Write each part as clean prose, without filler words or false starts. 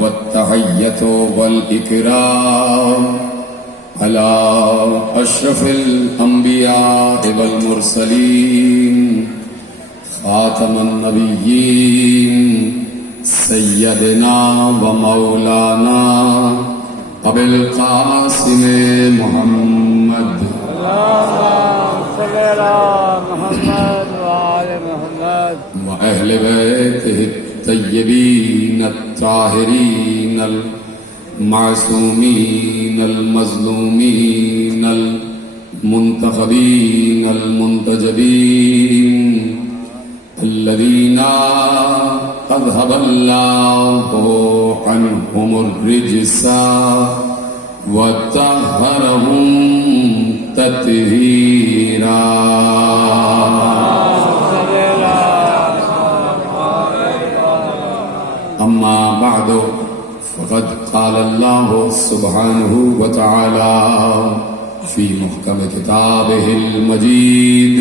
والتحية والإكرام على أشرف الأنبياء والمرسلين خاتم النبيين سيدنا ومولانا أبي القاسم محمد اللهم صل على محمد وآل محمد وأهل بيته الطيبين الطاهرين المعصومين المظلومين المنتخبين المنتجبين الذين أذهب الله عنهم الرجس وطهرهم تطهيرا. أما بعد فقد قال الله سبحانه وتعالى في محكم كتابه المجيد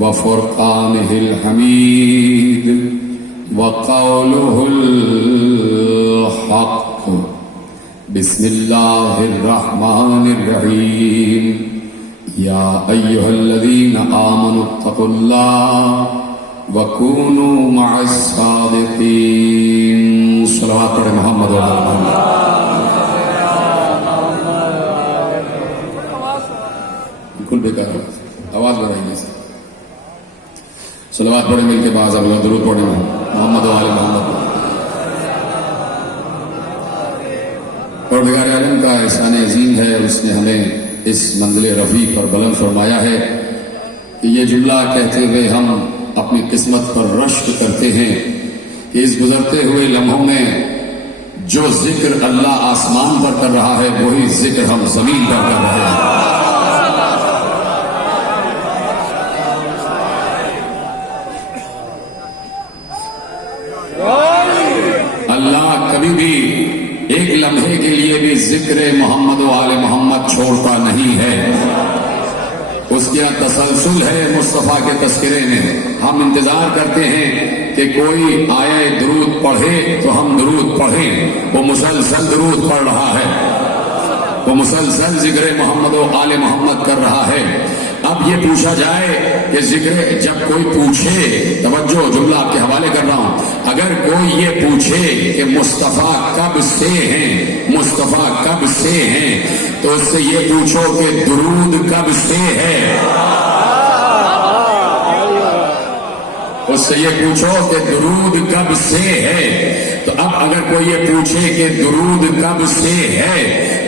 وفرقانه الحميد وقوله الحق. بسم الله الرحمن الرحيم. يا أيها الذين آمنوا اتقوا الله وكونوا مع الصادقين. صلوات محمد وعلى محمد. بالکل بیکار آواز بڑھائیے. صلوات پڑھیں مل کے بعض اگلا درود پڑھیں محمد و آل محمد. پروردگار عالم کا احسان عظیم ہے، اس نے ہمیں اس منزل رفیع پر بلند فرمایا ہے کہ یہ جملہ کہتے ہوئے ہم اپنی قسمت پر رشک کرتے ہیں کہ اس گزرتے ہوئے لمحوں میں جو ذکر اللہ آسمان پر کر رہا ہے وہی ذکر ہم زمین پر کر رہے ہیں. اللہ کبھی بھی ایک لمحے کے لیے بھی ذکر محمد و آل محمد چھوڑتا نہیں ہے. اس کا تسلسل ہے مصطفیٰ کے تذکرے میں. ہم انتظار کرتے ہیں کہ کوئی آئے درود پڑھے تو ہم درود پڑھیں. وہ مسلسل درود پڑھ رہا ہے، وہ مسلسل ذکر محمد و آل محمد کر رہا ہے. اب یہ پوچھا جائے کہ ذکر، جب کوئی پوچھے، توجہ جملہ آپ کے حوالے کر رہا ہوں، اگر کوئی یہ پوچھے کہ مصطفیٰ کب سے ہیں، مصطفیٰ کب سے ہیں، تو اس سے یہ پوچھو کہ درود کب سے ہے. اس سے یہ پوچھو کہ درود کب سے ہے. تو اب اگر کوئی یہ پوچھے کہ درود کب سے ہے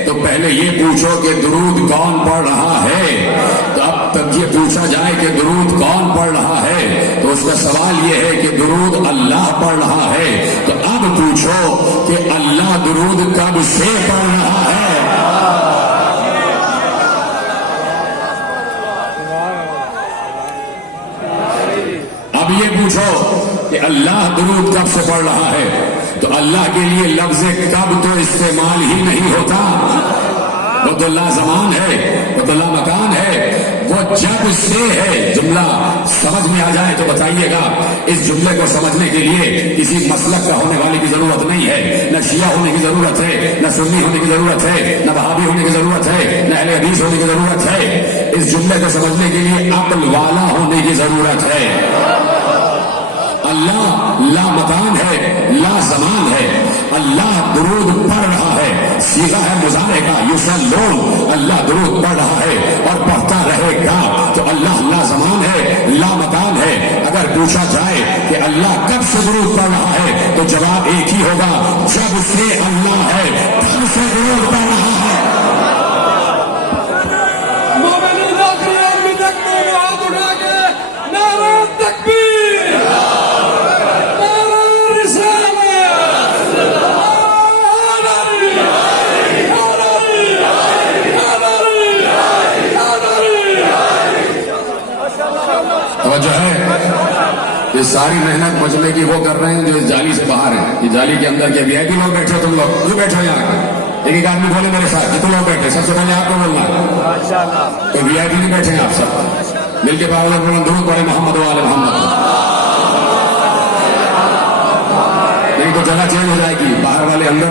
تو پہلے یہ پوچھو کہ درود کون پڑھ رہا ہے. تو اب تک یہ پوچھا جائے کہ درود کون پڑھ رہا ہے تو اس کا سوال یہ ہے کہ درود اللہ پڑھ رہا ہے. تو اب پوچھو کہ اللہ درود کب سے پڑھ رہا ہے. اب یہ پوچھو کہ اللہ درود کب سے پڑھ رہا ہے تو اللہ کے لیے لفظ کب تو استعمال ہی نہیں ہوتا. وہ تو لا زمان ہے، وہ تو لا مکان ہے، وہ جب سے ہے. جملہ سمجھ میں آ جائے تو بتائیے گا. اس جملے کو سمجھنے کے لیے کسی مسلک کا ہونے والے کی ضرورت نہیں ہے، نہ شیعہ ہونے کی ضرورت ہے، نہ سنی ہونے کی ضرورت ہے، نہ وہابی ہونے کی ضرورت ہے، نہ اہل حدیث ہونے کی ضرورت ہے. اس جملے کو سمجھنے کے لیے عقل والا ہونے کی ضرورت ہے. اللہ لا مکان ہے، لا زمان ہے. اللہ درود پڑھ رہا ہے، صیغہ ہے مضارع کا، یصلون. اللہ درود پڑھ رہا ہے اور پڑھتا رہے گا. تو اللہ لا زمان ہے، لا مکان ہے. اگر پوچھا جائے کہ اللہ کب سے درود پڑھ رہا ہے تو جواب ایک ہی ہوگا، جب سے اللہ ہے تب سے درود پڑھ رہا ہے. یہ ساری محنت مجلے کی وہ کر رہے ہیں جو اس جالی سے باہر ہیں. یہ جالی کے اندر کے وی آئی پی لوگ بیٹھے، تم لوگ کیوں بیٹھے ہو یہاں؟ ایک ایک آدمی بولے میرے ساتھ کتنے لوگ بیٹھے. سب سے پہلے آپ کو بولنا ہے، تو وی آئی پی نہیں بیٹھے ہیں آپ سب. مل کے باہر درود پڑھے محمد و آل محمد. نہیں تو جگہ چینج ہو جائے گی، باہر والے اندر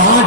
5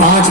5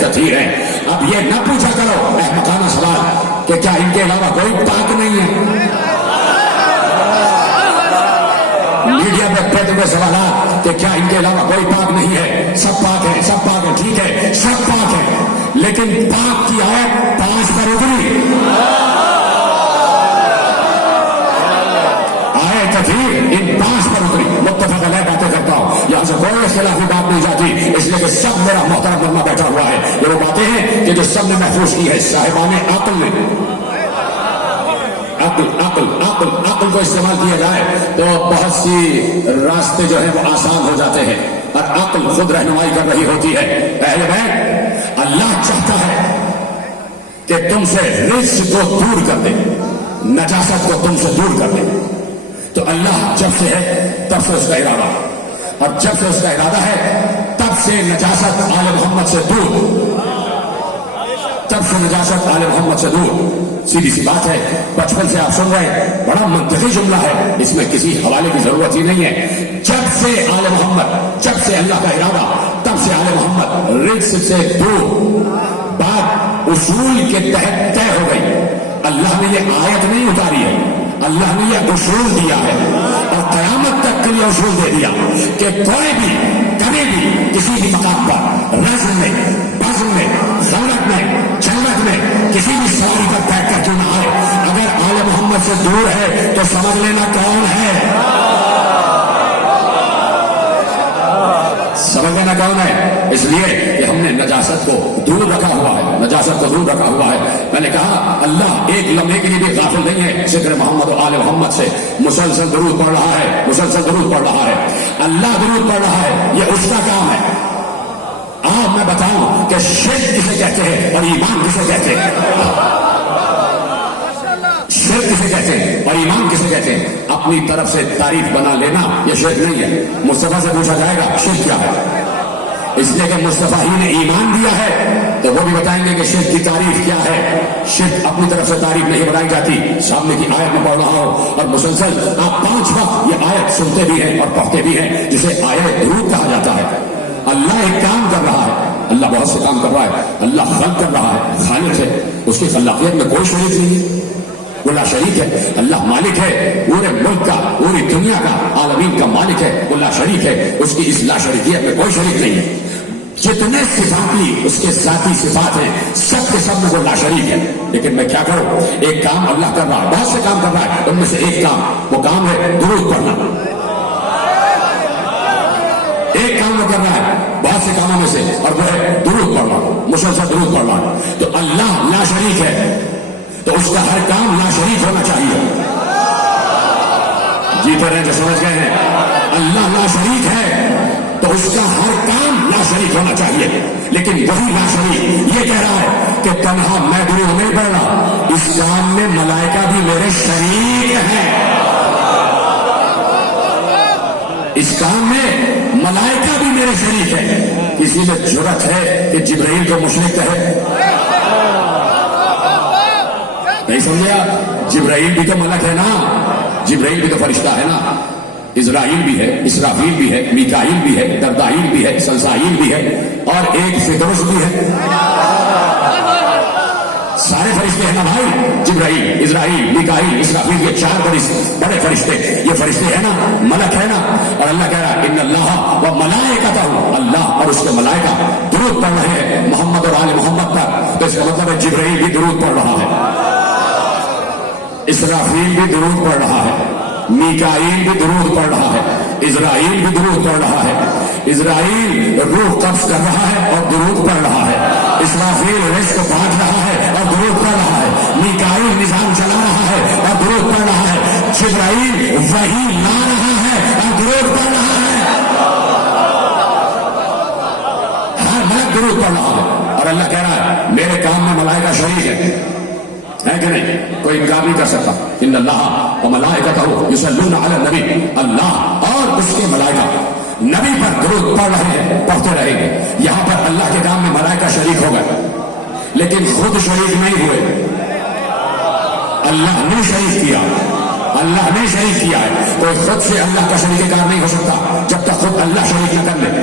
کثیر ہیں. اب یہ نہ پوچھا کرو احمقانہ سوال کہ کیا ان کے علاوہ کوئی پاک نہیں ہے. میڈیا پہ پیدا ہوئے سوالات کہ کیا ان کے علاوہ کوئی پاک نہیں ہے. سب پاک ہیں، سب پاک ہیں، ٹھیک ہے سب پاک ہیں، لیکن پاک کی آیت 5 پر اتری. آئے کثیر ان 5 پر اتری. متفق علیہ باتیں کرتا ہوں، یہاں سے کوئی اختلافی بات نہیں جاتی، اس لیے کہ سب میرا محترم بندہ بیٹھا ہوا ہے. یہ وہ باتیں ہیں کہ جو سب نے محفوظ کی ہے صاحبان عقل نے. عقل کو استعمال کیا جائے تو بہت سی راستے جو ہیں وہ آسان ہو جاتے ہیں، اور عقل خود رہنمائی کر رہی ہوتی ہے. اہل بیت، اللہ چاہتا ہے کہ تم سے رزق کو دور کر دے، نجاست کو تم سے دور کر دے. تو اللہ جب سے ہے تب سے اس کا ارادہ، اور جب سے اس کا ارادہ ہے تب سے نجاست آل محمد سے دور، تب سے نجاست آل محمد سے دور. سیدھی سی بات ہے، بچپن سے آپ سن رہے ہیں، بڑا منطقی جملہ ہے، اس میں کسی حوالے کی ضرورت ہی نہیں ہے. جب سے آل محمد، جب سے اللہ کا ارادہ تب سے آل محمد رزق سے دور. بات اصول کے تحت طے ہو گئی. اللہ نے یہ آیت نہیں اتاری ہے، اللہ نے یہ اصول دیا ہے، اور قیامت تک کے لیے اصول دے دیا کہ کوئی بھی کبھی بھی کسی بھی مقام پر رزق میں، بزم میں، ضرورت میں، جنت میں کسی بھی سواری پر بیٹھ کر کیوں نہ آئے، اگر آل محمد سے دور ہے تو سمجھ لینا کون ہے، سمجھ لینا کون ہے. اس لیے کہ ہم نے نجاست کو دور رکھا ہوا ہے، نجاست کو دور رکھا ہوا ہے. میں نے کہا اللہ ایک لمحے کے لیے بھی غافل نہیں ہے ذکر محمد و آل محمد سے. مسلسل درود پڑھ رہا ہے، مسلسل درود پڑھ رہا ہے. اللہ درود پڑھ رہا ہے، یہ اس کا کام ہے. آپ میں بتاؤں کہ شرک کسے کہتے ہیں اور ایمان کسے کہتے ہیں. شرک کسے کہتے ہیں اور ایمان کسے کہتے ہیں. اپنی طرف سے تعریف بنا لینا یہ شرک نہیں ہے. مصطفیٰ سے پوچھا جائے گا شرک کیا ہے، اس لیے کہ مصطفیٰ ہی نے ایمان دیا ہے تو وہ بھی بتائیں گے کہ شرک کی تعریف کیا ہے. شرک اپنی طرف سے تعریف نہیں بنائی جاتی. سامنے کی آیت میں پڑھ رہا ہوں اور مسلسل آپ 5 وقت یہ آیت سنتے بھی ہیں اور پڑھتے بھی ہیں، جسے آیت درود کہا جاتا ہے. اللہ ایک کام کر رہا ہے، اللہ بہت سے کام کر رہا ہے. اللہ خلق کر رہا ہے، خالق ہے، اس کی خلاقیت میں کوئی شریک نہیں ہے، وہ لا شریک ہے. اللہ مالک ہے پورے ملک کا، پوری دنیا کا، عالمین کا مالک ہے، وہ لا شریک ہے، اس کی اس لا شریکیت میں کوئی شریک نہیں ہے. جتنے صفاتی اس کے ذاتی صفات ہیں سب کے سب میں وہ لا شریک ہے. لیکن میں کیا کروں، ایک کام اللہ کر رہا ہے، بہت سے کام کر رہا ہے، ان میں سے ایک کام، وہ کام ہے درود پڑھنا. ایک کام وہ کر رہا ہے بہت سے کاموں میں سے، اور وہ ہے درود پڑھنا، مسلسل درود پڑھنا. تو اللہ لا شریک ہے تو اس کا ہر کام لا شریک ہونا چاہیے. جیتے رہے جو سمجھ گئے ہیں، اللہ لا شریک ہے تو اس کا ہر کام لا شریک ہونا چاہیے. لیکن وہی لا شریک یہ کہہ رہا ہے کہ تنہا میں درود نہیں پڑھ رہا، اس کام میں ملائکہ بھی میرے شریک ہیں، اس کام میں ملائکہ بھی میرے شریک ہے. کسی میں جرأت ہے کہ جبرائیل کو مشرک کہے؟ نہیں سمجھے آپ؟ جبرائیل بھی تو ملک ہے نا، جبرائیل بھی تو فرشتہ ہے نا. اسرائیل بھی ہے، اسرافیل بھی ہے، میکائیل بھی ہے، دردائیل بھی ہے، سلسائیل بھی ہے، اور ایک فردوس بھی ہے. سارے فرشتے ہیں نا بھائی. جبرائیل، اسرائیل، میکائیل، اسرافیل، یہ 4 بڑے فرشتے، یہ فرشتے ہیں نا، ملک ہے نا. اور اللہ کہہ رہا ہے ان اللہ و ملائکتہ، اللہ اور اس کے ملائکہ درود پڑھ رہے ہیں محمد اور آل محمد پر. تو اس کا مطلب ہے جبرائیل بھی درود پڑھ رہا ہے، اسرافیل بھی درود پڑھ رہا ہے، میکائیل بھی درود پڑھ رہا ہے، اسرائیل بھی درود پڑھ رہا ہے. اسرائیل روح قبض کر رہا ہے اور درود پڑھ رہا ہے، اسرافیل رزق بانٹ رہا ہے اور درود پڑھ رہا ہے، میکائیل نظام چلا رہا ہے اور درود پڑھ رہا ہے، جبرائیل وحی لا رہا ہے اور درود پڑھ رہا ہے. ہر ملک درود پڑھ رہا ہے. اور اللہ کہہ رہا ہے میرے کام میں ملائکہ شریک ہے کہ نہیں؟ کوئی انکار نہیں کر سکتا. ان اللہ و ملائکتہ یصلون علی النبی، اللہ اور اس کے ملائکہ نبی پر درود پڑھ رہے ہیں، پڑھتے رہیں گے. یہاں پر اللہ کے کام میں ملائکہ شریک ہو گئے، لیکن خود شریک نہیں ہوئے. اللہ نے شریک کیا، اللہ نے شریک کیا ہے. کوئی خود سے اللہ کا شریک کار نہیں ہو سکتا جب تک خود اللہ شریک نہ کر لے.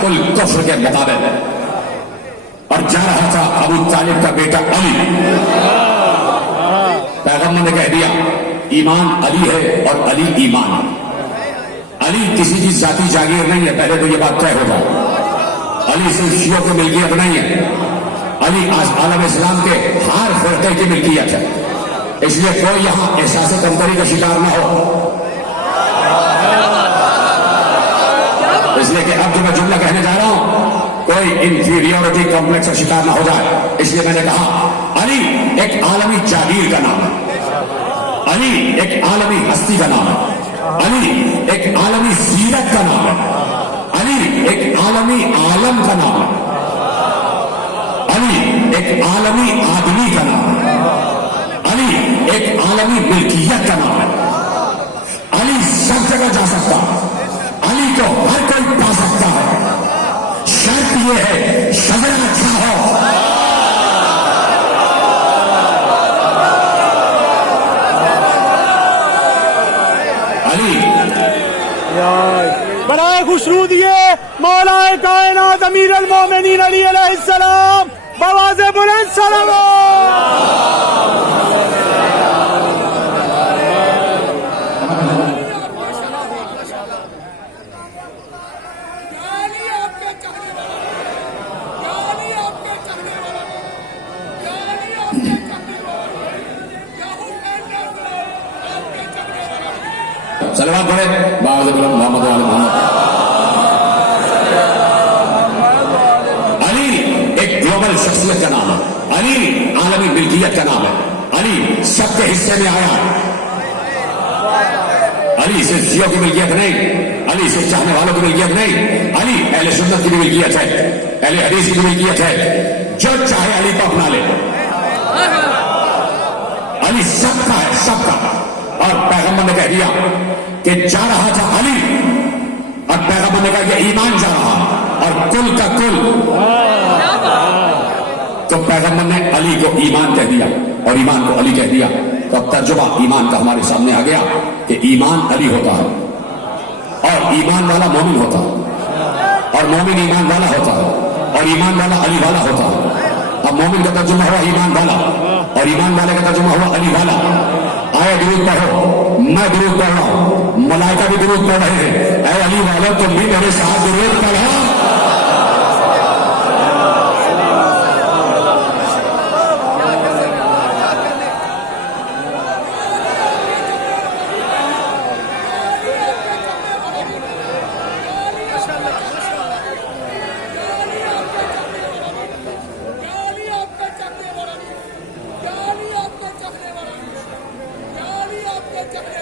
کل کفر کے مطابق، اور جا رہا تھا ابو طالب کا بیٹا علی۔ پیغمبر نے کہہ دیا ایمان علی ہے اور علی ایمان ہے۔ علی کسی کی ذاتی جاگیر نہیں ہے، پہلے تو یہ بات طے ہوگا۔ علی صرف شیعوں کی ملکیت نہیں ہے، علی عالم اسلام کے ہر فرقے کی ملکیت ہے۔ اس لیے کوئی یہاں احساس کمتری کا شکار نہ ہو، اس لیے کہ اب جو میں جملہ کہنے جا رہا ہوں کوئی انفیریورٹی کمپلیکس کا شکار نہ ہو جائے۔ اس لیے میں نے کہا علی ایک عالمی جاگیر کا نام ہے، علی ایک عالمی ہستی کا نام ہے، علی ایک عالمی سیرت کا نام ہے، علی ایک عالمی عالم کا نام ہے، علی ایک عالمی آدمی کا نام ہے، علی ایک عالمی ملکیت کا نام ہے۔ علی سب جگہ جا سکتا ہے، علی کو ہر کوئی پا سکتا ہے، شرط یہ ہے شجر اچھا ہو۔ علی برائے خوشنو دیے مولا کائنات امیر المومنین علی علیہ السلام بواز بلند صلوات۔ صلوات پڑھے بواز بلند محمد وآل محمد۔ گلوبل شخصیت کا نام ہے، علی عالمی ملکیت کا نام ہے، علی سب کے حصے میں آیا۔ علی صرف شیعوں کی ملکیت نہیں، علی صرف چاہنے والوں کی ملکیت نہیں، علی اہل سنت کی بھی ملکیت ہے، اہل حدیث کی بھی ملکیت ہے۔ جو چاہے علی کو اپنا لے، علی سب کا ہے، سب کا۔ اور پیغمبر نے کہہ دیا کہ جا رہا تھا علی، اور پیغمبر نے کہا کہ ایمان جا رہا اور کل کا کل، تو پیغمبر نے علی کو ایمان کہہ دیا اور ایمان کو علی کہہ دیا۔ تو اب ترجمہ ایمان کا ہمارے سامنے آ گیا کہ ایمان علی ہوتا ہے، اور ایمان والا مومن ہوتا ہے، اور مومن ایمان والا ہوتا ہے، اور ایمان والا علی والا ہوتا ہے۔ اب مومن کا ترجمہ ہوا ایمان والا، اور ایمان والے کا ترجمہ ہوا علی والا۔ آئے درود پڑھو، میں درود پڑھ رہا ہوں، ملائکہ بھی درود پڑھ رہے ہیں، اے علی والے تم بھی میرے ساتھ درود پڑھو۔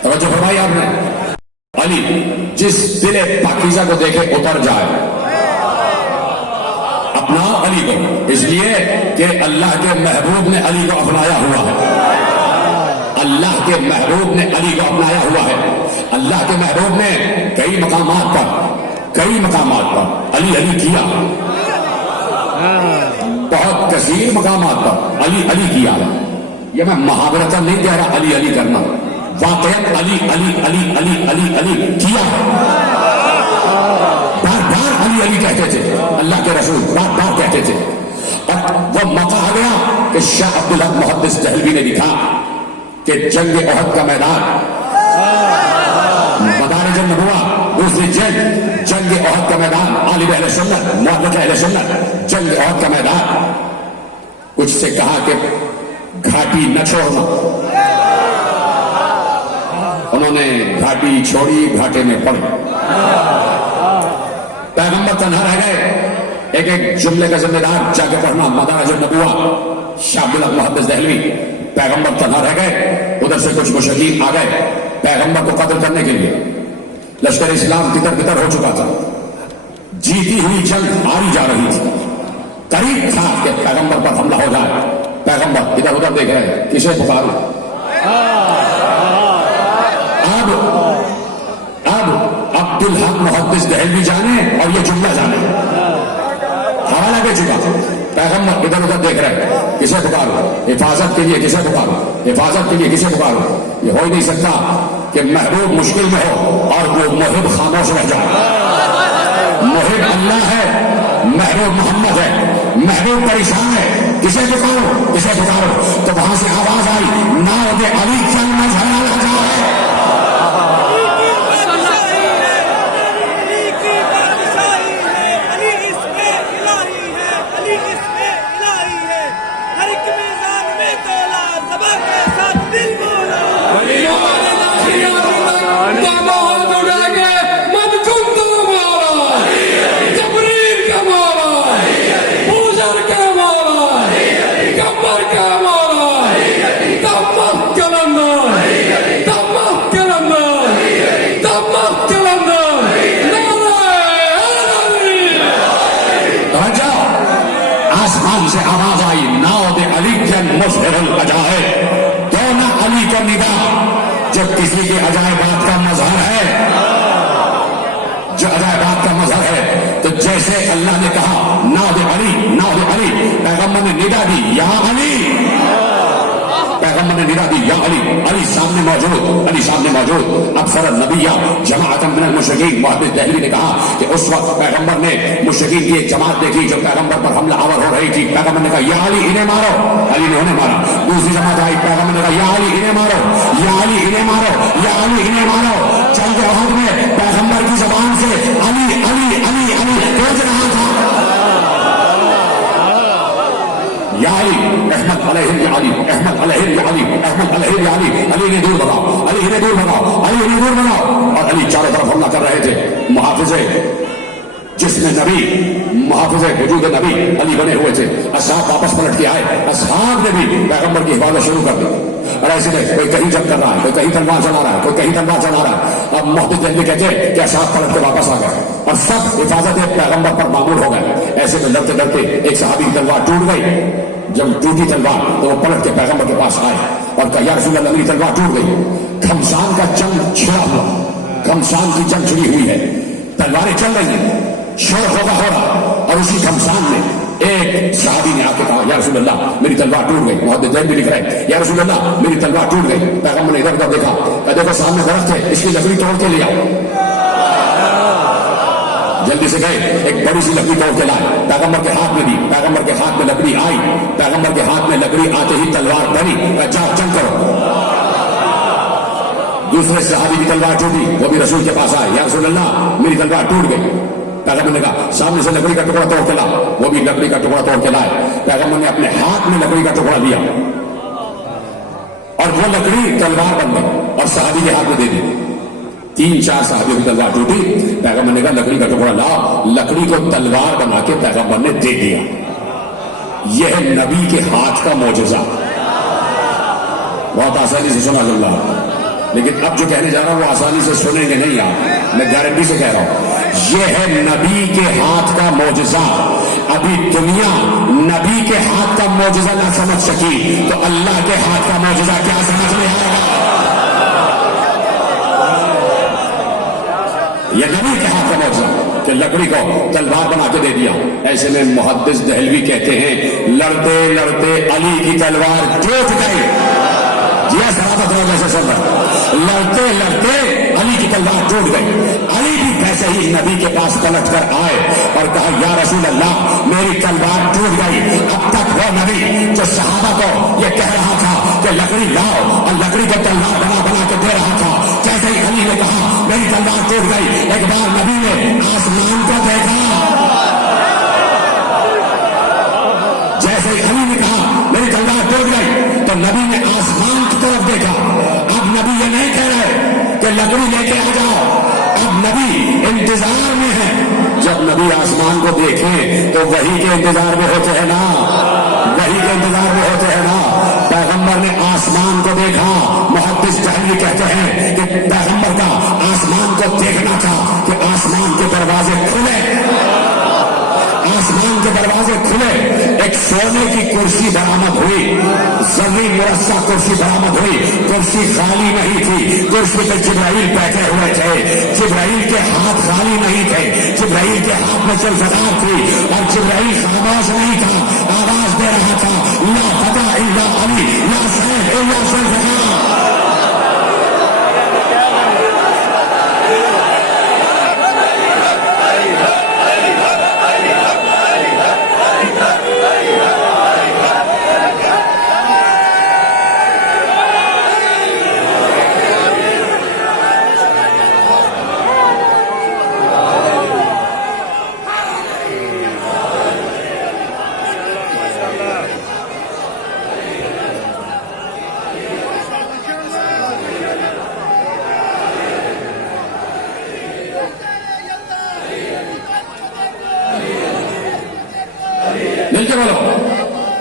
توجہ فرمائی آپ نے، علی جس دل پاکیزہ کو دیکھے اتر جائے، اپنا علی کو، اس لیے کہ اللہ کے محبوب نے علی کو اپنایا ہوا ہے، اللہ کے محبوب نے علی کو اپنایا ہوا ہے۔ اللہ کے محبوب نے کئی مقامات پر علی علی کیا، بہت کثیر مقامات پر علی علی کیا ہے۔ یہ میں محاورتاً نہیں کہہ رہا علی علی کرنا، واقعاً علی علی علی علی علی علی کیا، بار بار علی علی کہتے تھے، اللہ کے رسول بار بار کہتے تھے۔ اور وہ موقع آ گیا کہ شاہ عبدالحق محدث دہلوی نے لکھا کہ جنگ احد کا میدان، مدارج النبوہ دوسری جنگ احد کا میدان، عالم اہل سنت، مؤرخ اہل سنت، جنگ احد کا میدان، کچھ سے کہا کہ گھاٹی نہ چھوڑنا، انہوں نے گھاٹی چھوڑی، گھاٹے میں پڑے، پیغمبر تنہا رہ گئے۔ ایک ایک جملے کا ذمہ دار جا کے پڑھنا، مدارج النبوہ، شاہ عبدالحق محدث دہلوی۔ پیغمبر تنہا رہ گئے، ادھر سے کچھ مشرکین آ گئے پیغمبر کو قتل کرنے کے لیے، لشکر اسلام تتر بتر ہو چکا تھا، جیتی ہوئی جنگ آری جا رہی تھی، قریب تھا کہ پیغمبر پر حملہ ہو جائے۔ پیغمبر ادھر ادھر دیکھ رہے ہیں، کسے پکاروں؟ اب عبدالحق محدث دہلوی جانے اور یہ جملہ جانے، حوالہ دے چکا۔ پیغمبر ادھر ادھر دیکھ رہے ہیں، کسے پکاروں؟ حفاظت کے لیے کسے پکاروں؟ حفاظت کے لیے کسے پکاروں؟ یہ ہو ہی نہیں سکتا کہ محبوب مشکل میں ہو اور وہ محب خاموش رہ جائے۔ محب اللہ ہے, محبوب محمد ہے, محبوب پریشان ہے, کسے پکارو کسے پکارو. تو وہاں سے آواز آئی ناؤ علی چل مظہر لگا ہے. سے آواز آئی ناؤ علی جن مظہر العجائب. تو نہ علی کا ندا جو کسی کے عجائبات کا مظہر ہے, جو عجائبات کا مظہر ہے. تو جیسے اللہ نے کہا ناؤ علی, پیغمبر نے ندا دی یا علی, پیغمبر نے ندا دی یا علی. علی سامنے موجود. ابصر النبی جماعت من المشرکین. محدث دہلوی نے کہا کہ اس وقت پیغمبر نے مشرکین کی ایک جماعت دیکھی جو پیغمبر پر حملہ آور ہو رہی تھی. پیغمبر نے کہا یا علی انہیں مارو. علی نے انہیں مارا. دوسری جماعت آئی, پیغمبر نے کہا یا علی انہیں مارو, یا علی انہیں مارو, یا علی انہیں مارو. چند عہد میں پیغمبر کی زبان سے علی علی علی علی گونج رہا تھا. یا علی احمد علیہ یا علی, احمد علیہ یا علی, احمد علیہ یا علی. علی نے دور بھگاؤ, علی نے دور بھگاؤ, علی نے دور بھگاؤ. اور علی چاروں طرف حملہ کر رہے تھے. محافظے جس میں نبی, محافظے وجود نبی علی بنے ہوئے تھے. اصحاب واپس پلٹ کے آئے. اصحاب نے بھی پیغمبر کی حفاظت شروع کر دی. اور ایسے میں کوئی کہیں جنگ کر رہا ہے, کوئی کہیں تلوار چلا رہا ہے, کوئی کہیں تلوار چلا رہا ہے. اب محدث دہلوی کہتے ہیں کہ اصحاب پلٹ کے واپس آ گئے اور سب حفاظت پیغمبر پر معمول ہو گئے. ایسے میں لڑتے لڑتے ایک صحابی کی تلوار ٹوٹ گئی. جب ٹوٹی تلوار تو وہ پلٹ کے پیغمبر کے پاس آئے اور کہا یا رسول اللہ میری تلوار ٹوٹ گئی. گھمسان کا جنگ چھڑا ہوا, گھمسان کی جنگ چھڑی ہوئی ہے, تلواریں چل رہی ہیں, شور ہوگا ہو رہا. اور اسی گھمسان میں ایک صحابی نے آ کے کہا یا رسول اللہ میری تلوار ٹوٹ گئی. محدث دہلوی لکھ رہے ہیں یا رسول اللہ میری تلوار ٹوٹ گئی. پیغمبر نے ادھر ادھر دیکھا, کہ دیکھو سامنے درخت ہے, اس کی لکڑی توڑ کے لے آؤ. جلدی سے گئے, ایک بڑی سی لکڑی توڑ کے لائے, پیغمبر کے ہاتھ میں دی. پیغمبر کے ہاتھ میں لکڑی آئی, پیغمبر کے ہاتھ میں لکڑی آتے ہی تلوار بھری, جاؤ جنگ کرو. دوسرے صحابی کی تلوار ٹوٹی, وہ بھی رسول کے پاس آئے, یا رسول اللہ میری تلوار ٹوٹ گئی. پیغمبر نے کہا سامنے سے لکڑی کا ٹکڑا توڑ کے لا. وہ بھی لکڑی کا ٹکڑا توڑ کے لائے. پیغمبر نے اپنے ہاتھ میں لکڑی کا ٹکڑا لیا اور وہ لکڑی تلوار بن گئی اور صحابی کے ہاتھ میں دے دی. 3-4 صحابیوں کی تلوار ٹوٹی. پیغمبر نے کہا لکڑی کا ٹکڑا لاؤ. لکڑی کو تلوار بنا کے پیغمبر نے دے دیا. یہ ہے نبی کے ہاتھ کا معجزہ. بہت آسانی سے سنا اللہ, لیکن اب جو کہنے جا رہا ہوں وہ آسانی سے سنیں گے نہیں. آپ میں گارنٹی سے کہہ رہا ہوں, یہ ہے نبی کے ہاتھ کا معجزہ. ابھی دنیا نبی کے ہاتھ کا معجزہ نہ سمجھ سکی تو اللہ کے ہاتھ کا معجزہ کیا سمجھ میں آئے گا. یہ نبی کے ہاتھ کا معجزہ کہ لکڑی کو تلوار بنا کے دے دیا. ایسے میں محدث دہلوی کہتے ہیں لڑتے لڑتے علی کی تلوار ٹوٹ گئی. یہ سرابت ہو جیسے سن رہا, لڑتے لڑتے علی کی تلوار ٹوٹ گئی. علی بھی ویسے ہی نبی کے پاس پلٹ کر آئے اور کہا یا رسول اللہ میری تلوار ٹوٹ گئی. اب تک وہ نبی جو صحابہ کو یہ کہہ رہا تھا کہ لکڑی لاؤ اور لکڑی کو تلوار بنا بنا کے دے رہا تھا, جیسے ہی علی نے کہا میری تلوار ٹوٹ گئی, ایک بار نبی نے آسمان کو دیکھا. جیسے ہی علی نے کہا میری تلوار ٹوٹ گئی تو نبی نے آسمان کی طرف دیکھا. اب نبی یہ نہیں کہہ رہے کہ لکڑی لے کے آ جاؤ, اب نبی انتظار میں ہے. جب نبی آسمان کو دیکھیں تو وہی کے انتظار میں ہوتے ہیں نا, وہی کے انتظار میں ہوتے ہیں نا. پیغمبر نے آسمان کو دیکھا. محدث دہلوی کہتے ہیں کہ پیغمبر کا آسمان کو دیکھنا تھا کہ آسمان کے دروازے کھلے, آسمان کے دروازے کھلے. ایک سونے کی کرسی برآمد ہوئی, زرعی مرصع کرسی برآمد ہوئی. کرسی خالی نہیں تھی, کرسی پہ جبرائیل بیٹھے ہوئے تھے. جبرائیل کے ہاتھ خالی نہیں تھے, جبرائیل کے ہاتھ میں ذوالفقار تھی اور جبرائیل خاموش نہیں تھا, آواز دے رہا تھا لا فتح الا علی, لا سیف الا ذوالفقار.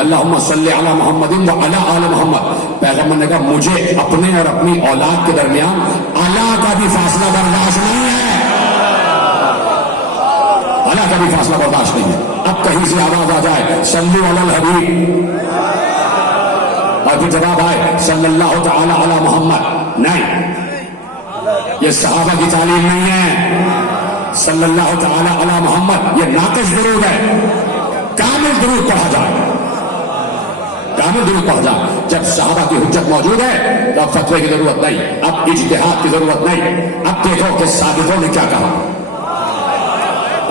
اللہم صلی علی محمد و علی آل محمد. پیغمبر نے کہا مجھے اپنے اور اپنی اولاد کے درمیان اللہ کا بھی فاصلہ برداشت نہیں ہے. اللہ کا بھی فاصلہ برداشت نہیں ہے. اب کہیں سے آواز آ جائے صلو علی الحبیب اور پھر جواب آئے صلی اللہ تعالی علی محمد، نہیں، یہ صحابہ کی تعلیم نہیں ہے. صلی اللہ تعالی علی محمد یہ ناقص درود ہے. کامل درود پڑھا جائے، کامل درود پڑھا جائے. جب صحابہ کی حجت موجود ہے تو اب فتوے کی ضرورت نہیں، اب اجتہاد کی ضرورت نہیں. اب دیکھو کہ ثابتوں نے کیا کہا،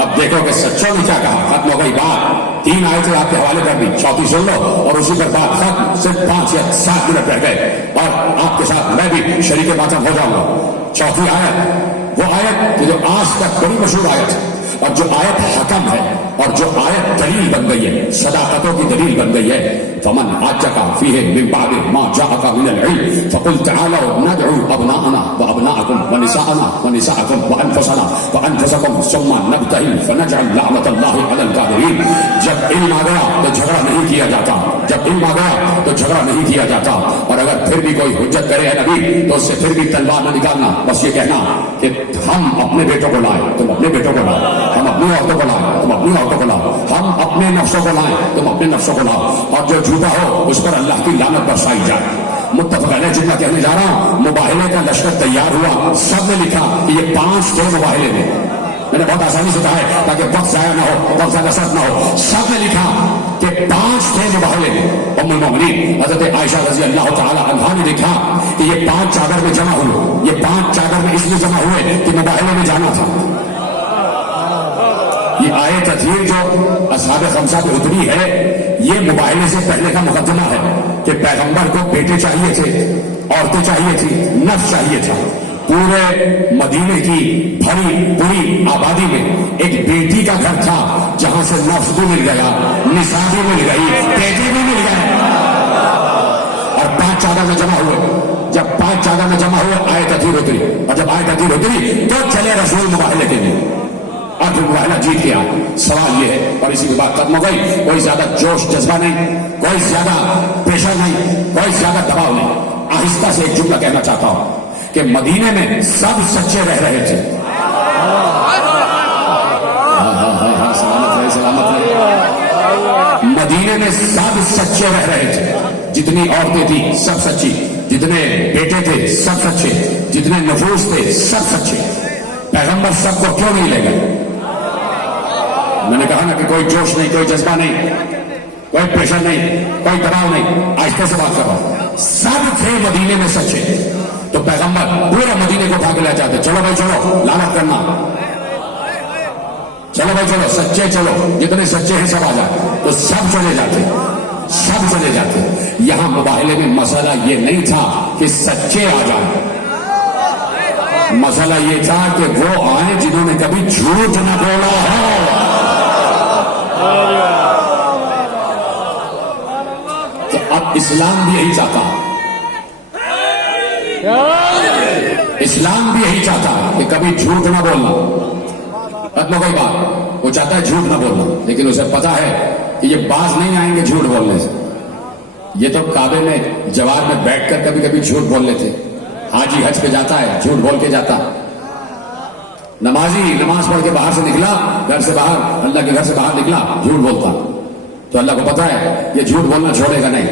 اب دیکھو کہ سچوں نے کیا کہا. ختم ہو گئی بات. 3 آیتیں آپ کے حوالے کر دی، چوتھی سن لو اور اسی پر بات ختم. صرف 5 یا 7 منٹ رہ گئے اور آپ کے ساتھ میں بھی شریک باتیں ہو جاؤں گا. چوتھی آیت وہ آیت جو آج تک بڑی مشہور آیت ہے اور جو آیت حکم ہے اور جو آیت دلیل بن گئی ہے، صداقتوں کی دلیل بن گئی ہے. فمن حاجک فیہ من بعد ما جاءک من العلم فقل تعالوا ندعو ابناءنا وابناءکم ونساءنا ونساءکم وانفسنا وانفسکم ثم نبتہل فنجعل لعنۃ اللہ علی الکاذبین. جب علم آ گیا تو جھگڑا نہیں کیا جاتا، جب علم آ گیا تو جھگڑا نہیں کیا جاتا. اور اگر پھر بھی کوئی حجت کرے ہے نبی تو اس سے پھر بھی تلوار نہ نکالنا، بس یہ کہنا کہ ہم اپنے بیٹوں کو لائیں، تم اپنے بیٹوں کو لاؤ، ہم اپنی عورتوں کو لائیں، تم اپنی عورتوں کو لاؤ، ہم اپنے نفسوں کو لائیں، تم اپنے نفسوں کو لاؤ. اور جو جھوٹا ہو اس پر اللہ کی لعنت برسائی جائے. متفق علیہ جملہ کہنے جا رہا ہوں. مباہلے کا لشکر تیار ہوا، سب نے لکھا کہ یہ 5 تھے مباہلے میں. میں نے بہت آسانی سے کہا ہے تاکہ وقت ضائع نہ ہو، وقت ضائع صرف نہ ہو. سب نے لکھا کہ 5 تھے مباہلے میں. ام المؤمنین حضرت عائشہ رضی اللہ تعالی عنہا نے لکھا کہ یہ 5 چادر میں جمع ہوئے. یہ 5 چادر میں اس لیے جمع ہوئے کہ مباہلے میں جانا تھا. یہ آیت تطہیر جو اصحاب خمسہ پہ اتری ہے یہ مباہلے سے پہلے کا مقدمہ ہے کہ پیغمبر کو بیٹے چاہیے تھے، عورتیں چاہیے تھی، نفس چاہیے تھا. پورے مدینے کی بھری پوری آبادی میں ایک بیٹی کا گھر تھا جہاں سے نفس بھی مل گیا، نساء بھی مل گئی، بیٹے بھی مل گئے. اور 5 چادر میں جمع ہوئے. جب 5 چادر میں جمع ہوئے آیت تطہیر اتری، اور جب آیت تطہیر اتری تو چلے رسول مباہلے کے لیے. اور پھر مباہلہ جیت گیا. سوال یہ ہے اور اسی کے بعد ختم ہو گئی. کوئی زیادہ جوش جذبہ نہیں، کوئی زیادہ پریشر نہیں، کوئی زیادہ دباؤ نہیں. آہستہ سے ایک جملہ کہنا چاہتا ہوں کہ مدینے میں سب سچے رہ رہے تھے. سلامت رہے، سلامت رہے. مدینے میں سب سچے رہ رہے تھے. جتنی عورتیں تھیں سب سچی، جتنے بیٹے تھے سب سچے، جتنے نفوس تھے سب سچے. پیغمبر سب کو کیوں نہیں لے گئے؟ میں نے کہا نا کہ کوئی جوش نہیں، کوئی جذبہ نہیں، کوئی پریشر نہیں، کوئی دباؤ نہیں. آہستہ سے بات کر رہا ہوں. سب تھے مدینے میں سچے. تو پیغمبر پورا مدینے کو اٹھا کے لے جاتے. چلو بھائی چلو، لعنت کرنا، چلو بھائی چلو، سچے چلو، جتنے سچے ہیں سب آ جائے. تو سب چلے جاتے، سب چلے جاتے. یہاں مباہلے میں مسئلہ یہ نہیں تھا کہ سچے آ جائیں، مسئلہ یہ تھا کہ وہ آئیں جنہوں نے کبھی جھوٹ نہ بولا ہو. تو اب اسلام بھی یہی چاہتا ہے، اسلام بھی یہی چاہتا ہے کہ کبھی جھوٹ نہ بولنا. ختم ہو گئی بات. وہ چاہتا ہے جھوٹ نہ بولنا، لیکن اسے پتا ہے کہ یہ باز نہیں آئیں گے جھوٹ بولنے سے. یہ تو کعبے میں جوار میں بیٹھ کر کبھی کبھی جھوٹ بول لیتے. حاجی حج پہ جاتا ہے جھوٹ بول کے جاتا. نمازی نماز پڑھ کے باہر سے نکلا، گھر سے باہر، اللہ کے گھر سے باہر نکلا، جھوٹ بولتا. تو اللہ کو پتا ہے یہ جھوٹ بولنا چھوڑے گا نہیں،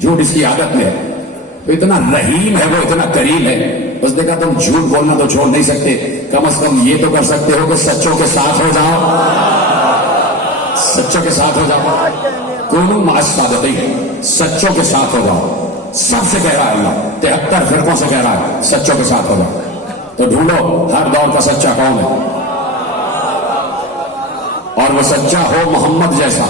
جھوٹ اس کی عادت میں ہے. تو اتنا رحیم ہے وہ، اتنا کریم ہے. اس نے کہا تم جھوٹ بولنا تو چھوڑ نہیں سکتے، کم از کم یہ تو کر سکتے ہو کہ سچوں کے ساتھ ہو جاؤ، سچوں کے ساتھ ہو جاؤ. کونوا مع الصادقین، سچوں کے ساتھ ہو جاؤ. سب سے کہہ رہا ہے اللہ، 73 فرقوں سے کہہ رہا ہے سچوں کے ساتھ ہو جاؤ. تو ڈھونڈو ہر دور کا سچا کون ہے، اور وہ سچا ہو محمد جیسا،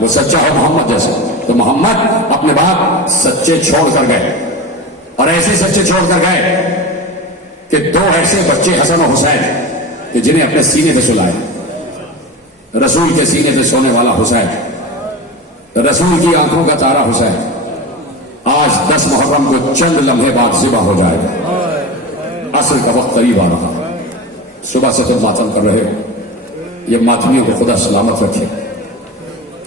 وہ سچا ہو محمد جیسا. تو محمد اپنے بعد سچے چھوڑ کر گئے، اور ایسے سچے چھوڑ کر گئے کہ 2 ایسے بچے حسن و حسین کہ جنہیں اپنے سینے پہ سلائے. رسول کے سینے پہ سونے والا حسین، رسول کی آنکھوں کا تارا حسین، آج 10 محرم کو چند لمحے بعد ذبح ہو جائے گا. عصر کا وقت قریب آ رہا ہے. صبح سے تم ماتم کر رہے ہو، یہ ماتمیوں کو خدا سلامت رکھے.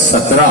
17